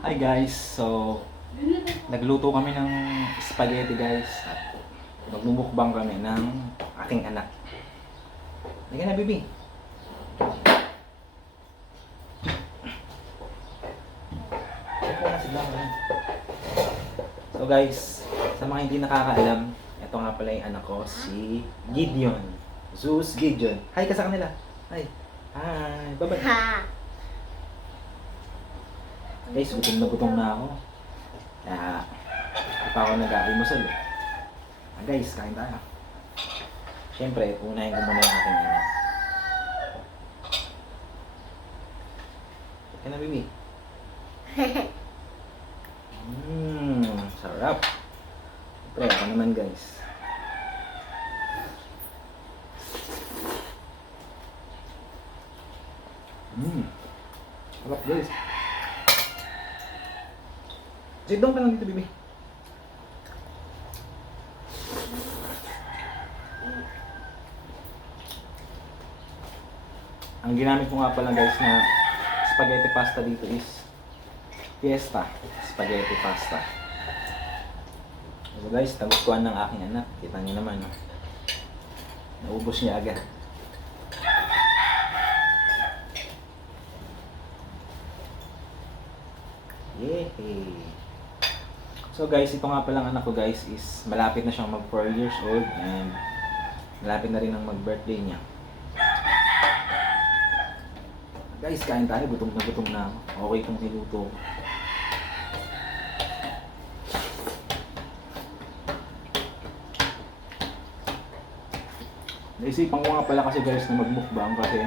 Hi guys, so nagluto kami ng spaghetti guys at magmumukbang kami ng aking anak. Halika na, baby. So guys, sa mga hindi nakakaalam, ito nga pala yung anak ko, si Gideon. Zeus Gideon. Hi ka sa kanila. Hi. Hi. Bye-bye. Ha. Guys, gutom na ako. Kaya, di pa ako nag-aalimosal eh. Guys, kain tayo. Siyempre, unahin ko muna yung aking anak. Kaya na, baby. Sarap. Siyempre, ako naman guys. Sarap guys. Sit down ka lang dito, baby. Ang ginamit ko nga pala guys na spaghetti pasta dito is Fiesta spaghetti pasta. So guys, nagustuhan ng aking anak. Kita niyo naman, no? Naubos niya agad. Yay! So guys, ito nga palang anak ko guys is malapit na siyang mag 4 years old and malapit na rin ang mag-birthday niya. Guys, kain tayo. Gutom na ako. Okay itong niluto. Naisipan ko nga pala kasi guys na mag-mukbang kasi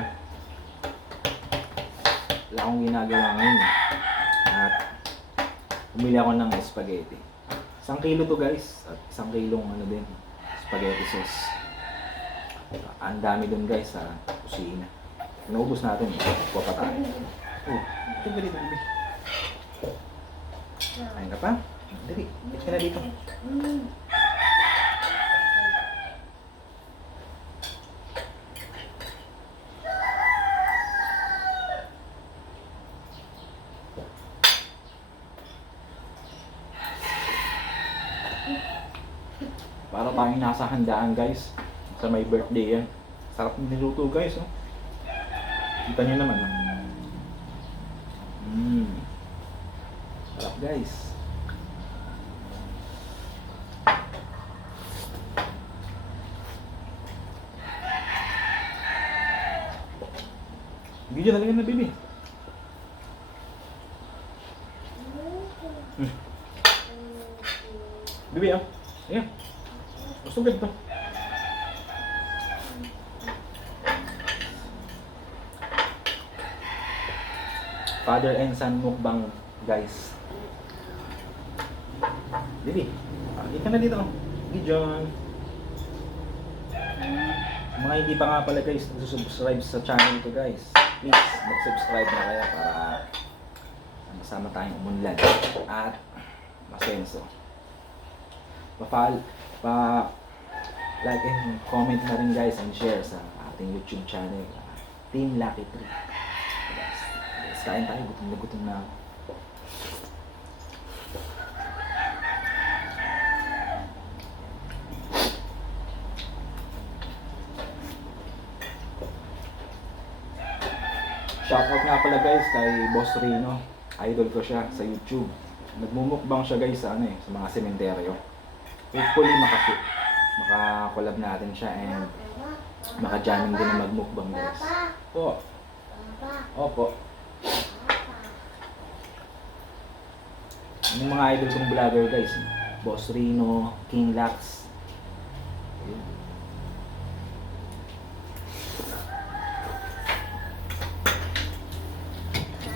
wala akong ginagawa ngayon. At bumili ako ng spaghetti. 1 kilo to guys. At 1 kilong ano din, spaghetti sauce. Ang dami dun guys sa kusina. Naubos natin. Kuha pa tayo. Oh, ito ba dito, baby? Kain ka pa? Dali, get ka na dito. Para tayong nasa handaan guys. Sa may birthday yan. Sarap ng niluto guys, oh. Kita nyo naman, oh. Sarap guys. Hindi dyan, nalagyan na, baby. Baby, ah. Ayan. Gusto ganito. Father and son mukbang guys. Baby, ka na dito. Gideon. Mga hindi pa nga pala guys nagsusubscribe sa channel ko guys, please mag-subscribe na kayo para masama tayong umunlad at masenso. Pa-like and comment na rin guys and share sa ating YouTube channel, Team Lucky 3. Guys, kain tayo. Gutom na ako. Shoutout nga pala guys kay Boss Rino. Idol ko siya sa YouTube. Nagmumukbang siya guys sa sa mga sementeryo. Hopefully maka-collab natin siya and maka-jamming din na magmukbang guys. Po. Opo. Yung mga idol kong vlogger guys, Boss Rino, King Lax.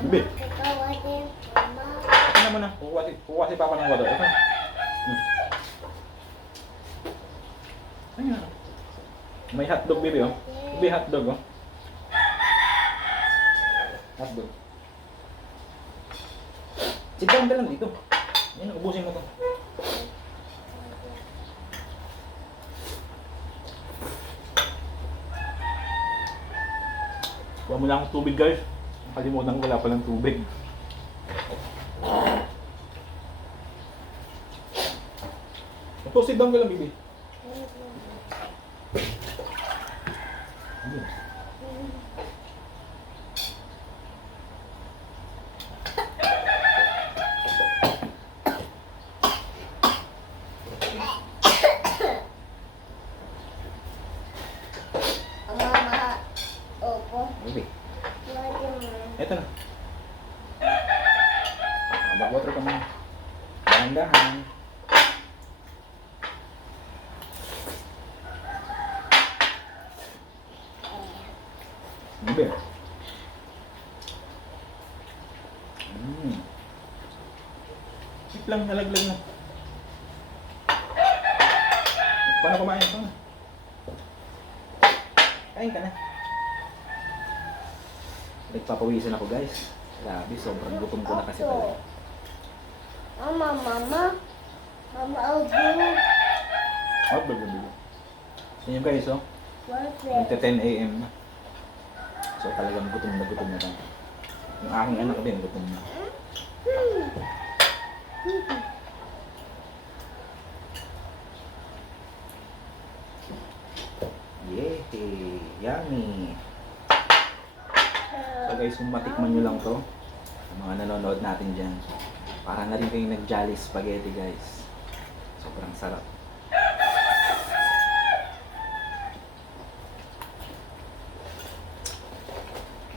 Bibi, ano mo na? Kukuha si Papa ng water. Okay. Ayan. May hotdog, baby, oh. Baby, hotdog, oh. Hotdog. Sit down ka lang dito. Yan, ubusin mo to. Kuha mo lang ang tubig guys. Nakalimutan ko wala palang tubig. Opo, sit down ka lang, baby. Ayun. Mama. Opo. Baby, Mama. eto na. Mag-water ka muna. Dahan-dahan. Baby. Sip lang, nalaglag na. Paano kumain ito na? Kain ka na. Nagpapawisan ako guys. Grabe, sobrang gutom ko na kasi talaga. Mama, mama. Mama, Opo. Out ba gabi? So yun guys, oh. What's Magta it? 10 AM na. So talagang gutom na tayo. Yung aking anak din, gutom na. Yay! Yummy! So guys, kung matikman nyo lang to, ang mga nanonood natin dyan, para na rin kayong nag-jolly spaghetti guys. Sobrang sarap.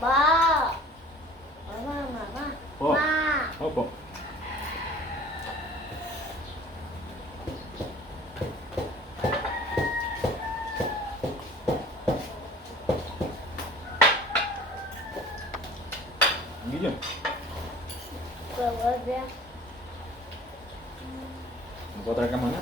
Ba. Mama, mama. Po. Ma. Opo. Hindi yun. What's it? Mag-water ka muna.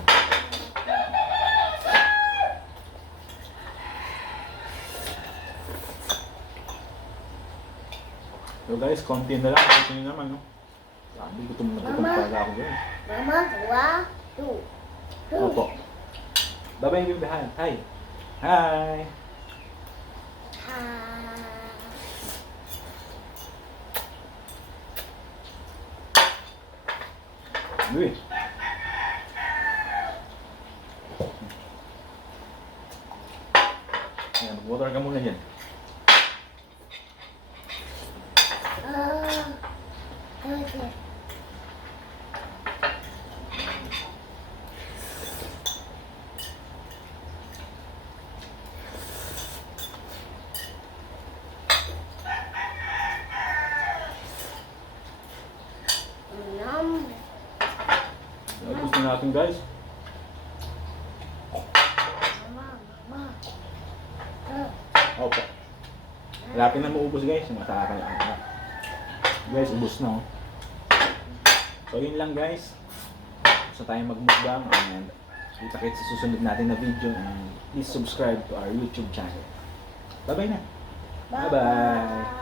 So guys, konti na lang. Kasi nyo naman, no? Sabi, gutom na gutom Mama. talaga ako guys. Mama, one, two. Opo. Bye-bye, baby. Hi. Hi. Uy. Ayan, mag-water ka muna dyan. What's it? Yum. Tapos na natin guys. Mama, mama. Opo. Malapit na maubos guys. Masakay. Guys, ubos na oh. So yun lang guys. Gusto tayong magmukbang and kita-kits sa susunod natin na video and please subscribe to our YouTube channel. Bye-bye na. Bye-bye.